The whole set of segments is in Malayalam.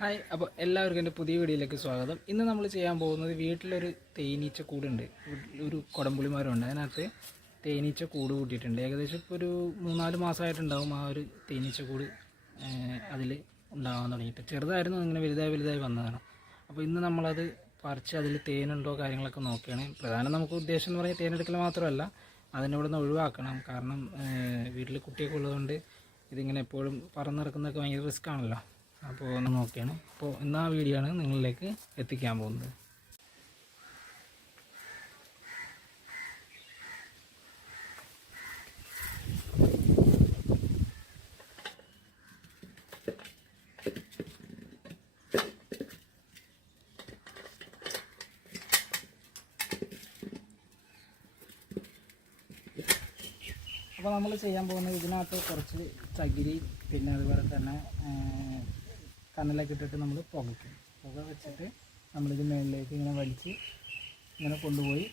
ഹായ്, അപ്പോൾ എല്ലാവർക്കും എൻ്റെ പുതിയ വീഡിയോയിലേക്ക് സ്വാഗതം. ഇന്ന് നമ്മൾ ചെയ്യാൻ പോകുന്നത് വീട്ടിലൊരു തേനീച്ച കൂടുണ്ട്. ഒരു കുടംപുളി മരമുണ്ട്, അതിനകത്ത് തേനീച്ച കൂട് കൂട്ടിയിട്ടുണ്ട്. ഏകദേശം ഇപ്പോൾ ഒരു 3-4 മാസമായിട്ടുണ്ടാവും ആ ഒരു തേനീച്ച കൂട് അതിൽ ഉണ്ടാകാൻ തുടങ്ങിയിട്ട്. ചെറുതായിരുന്നു, ഇങ്ങനെ വലുതായി വന്നതാണ്. അപ്പോൾ ഇന്ന് നമ്മളത് പറിച്ച് അതിൽ തേനുണ്ടോ കാര്യങ്ങളൊക്കെ നോക്കുകയാണ്. പ്രധാനം നമുക്ക് ഉദ്ദേശം എന്ന് പറഞ്ഞാൽ തേനെടുക്കൽ മാത്രമല്ല, അതിനെ ഇവിടെ നിന്ന് ഒഴിവാക്കണം. കാരണം വീട്ടിൽ കുട്ടിയൊക്കെ ഉള്ളതുകൊണ്ട് ഇതിങ്ങനെ എപ്പോഴും പറന്നിറക്കുന്നതൊക്കെ ഭയങ്കര റിസ്ക് ആണല്ലോ. അപ്പോൾ ഒന്ന് നോക്കിയാണ്. അപ്പോൾ ഇന്ന് ആ വീഡിയോ ആണ് നിങ്ങളിലേക്ക് എത്തിക്കാൻ പോകുന്നത്. അപ്പോൾ നമ്മൾ ചെയ്യാൻ പോകുന്നത് ഇതിനകത്ത് കുറച്ച് ചകിരി, പിന്നെ അതുപോലെ തന്നെ കനലൊക്കെ ഇട്ടിട്ട് നമ്മൾ പുക വെച്ചിട്ട് നമ്മളിത് മേളിലേക്ക് ഇങ്ങനെ വലിച്ച് ഇങ്ങനെ കൊണ്ടുപോയി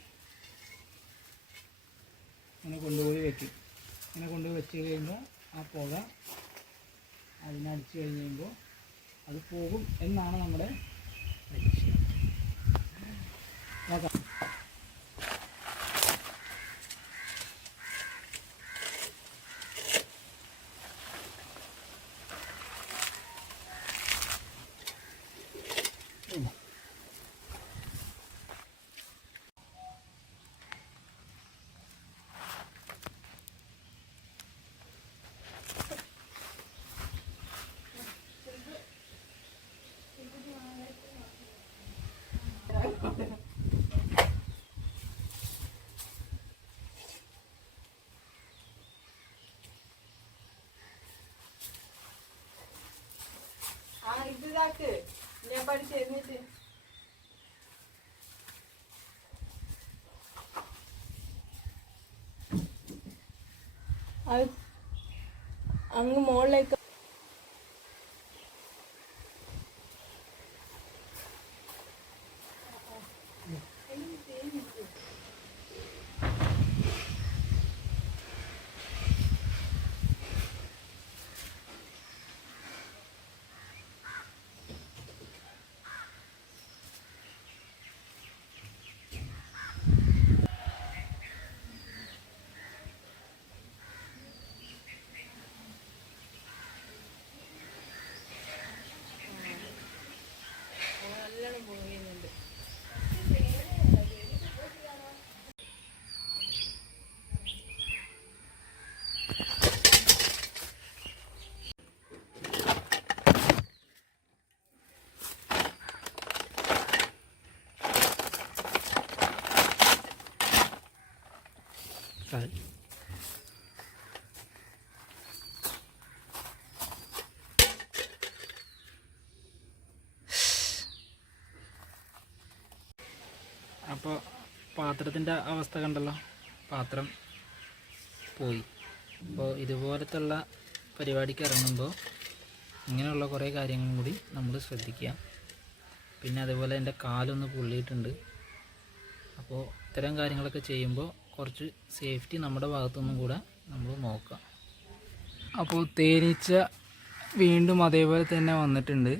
വെക്കും. ഇങ്ങനെ കൊണ്ടുപോയി വെച്ച് കഴിയുമ്പോൾ ആ പുക അതിനടിച്ച് കഴിയുമ്പോൾ അത് പോകും എന്നാണ് നമ്മുടെ ലക്ഷ്യം. നോക്കാം. ഇതാക്ക് ഞാൻ പഠിച്ച് എന്നിട്ട് അത് അങ്ങ് മുകളിലേക്ക് പോകുന്നുണ്ട്. അപ്പോൾ പാത്രത്തിൻ്റെ അവസ്ഥ കണ്ടല്ലോ, പാത്രം പോയി. അപ്പോൾ ഇതുപോലത്തുള്ള പരിപാടിക്ക് ഇറങ്ങുമ്പോൾ ഇങ്ങനെയുള്ള കുറേ കാര്യങ്ങളും കൂടി നമ്മൾ ശ്രദ്ധിക്കുക. പിന്നെ അതുപോലെ എൻ്റെ കാലൊന്ന് പൊള്ളിയിട്ടുണ്ട്. അപ്പോൾ ഇത്തരം കാര്യങ്ങളൊക്കെ ചെയ്യുമ്പോൾ കുറച്ച് സേഫ്റ്റി നമ്മുടെ ഭാഗത്തുനിന്നും കൂടെ നമ്മൾ നോക്കാം. അപ്പോൾ തേനീച്ച വീണ്ടും അതേപോലെ തന്നെ വന്നിട്ടുണ്ട്.